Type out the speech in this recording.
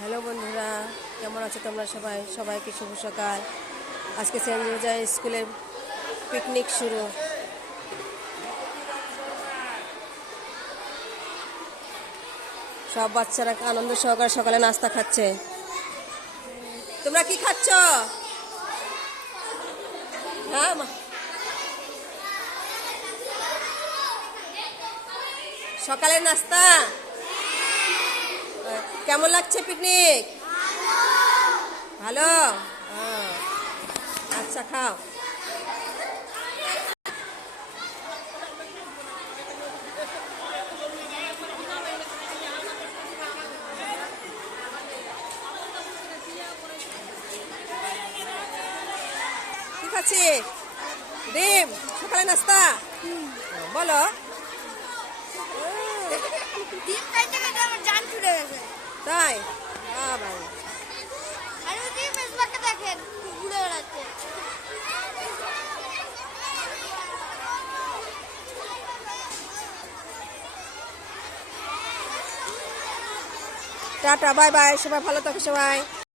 Hello বন্ধুরা, কেমন আছো তোমরা সবাই? সবাইকে শুভ সকাল। আজকে সেন্ট জর্জ স্কুলের পিকনিক শুরু। সব বাচ্চারা আনন্দ সহকারে সকালে নাস্তা খাচ্ছে। তোমরা কি খাচ্ছ? হ্যাঁ, সকালের নাস্তা কেমন লাগছে? পিকনিক ভালো? আচ্ছা, খাও। কি খাচ্ছি? ডিম সকালে নাস্তা। বলো। ডিম খাইতে খাইতে আমার জান ছুটে গেছে। তাই? ভাই, আর ওই ডিম মেজবাকে দেখেন ঘুরে বেড়াচ্ছে। টাটা, বাই বাই, সবাই ভালো থাকো সবাই।